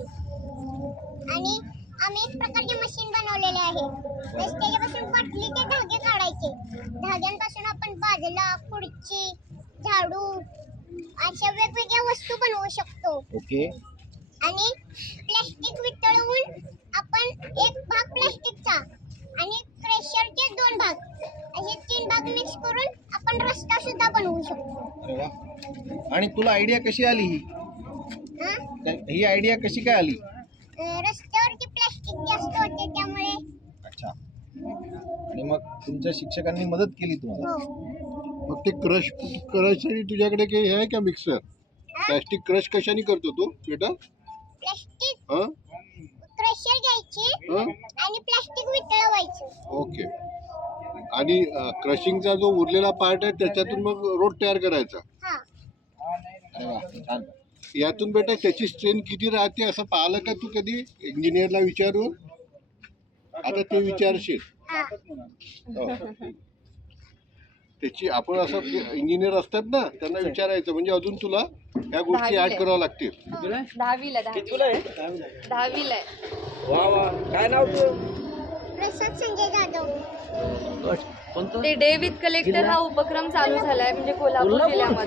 Machine आणि आम्ही एक प्रकारचे मशीन बनवलेले आहे. त्याच्यापासून बाटलीचे धागे काढायचे. धाग्यांपासून आपण बाजला, खुर्ची, झाडू अशा वेगवेगळ्या वस्तू बनवू शकतो. ओके. आणि प्लास्टिक वितळवून आपण एक भाग प्लास्टिकचा आणि क्रेशरचे 2 भाग असे 3 भाग मिक्स करून आपण रस्ता सुद्धा बनवू शकतो. अरे वा. आणि तुला आयडिया कशी आली ही आयडिया कशी काय आली? रस्त्यावरती प्लास्टिक जास्त होते त्यामुळे. अच्छा. आणि मग तुमच्या शिक्षकांनी मदत केली तुम्हाला? हो. मग ते क्रश करायसाठी तुझ्याकडे काही आहे का मिक्सर? प्लास्टिक क्रश कशाने करतो तू बेटा? प्लास्टिक हां क्रशर घ्यायची हां आणि प्लास्टिक वितळवायचं. ओके. आणि क्रशिंगचा जो उरलेला पार्ट आहे त्याच्यातून मग रोड तयार करायचा. हा. अरे वा, छान. यातून बेटा त्याची स्ट्रेंथ किती राहते असं पाहिलं का तू कधी इंजिनियरला विचारून? आता ते विचारशील. हा. हो. त्याची आपण असं इंजिनियर असतात ना त्यांना विचारायचं म्हणजे अजून तुला ह्या गोष्टी ऍड कराव्या लागतील. 10वीला आहे. वा वा. काय नाव तू? प्रसाद संजय जाधव. ते डे विथ कलेक्टर हा उपक्रम चालू झालाय म्हणजे कोल्हापूर जिल्ह्यामध्ये.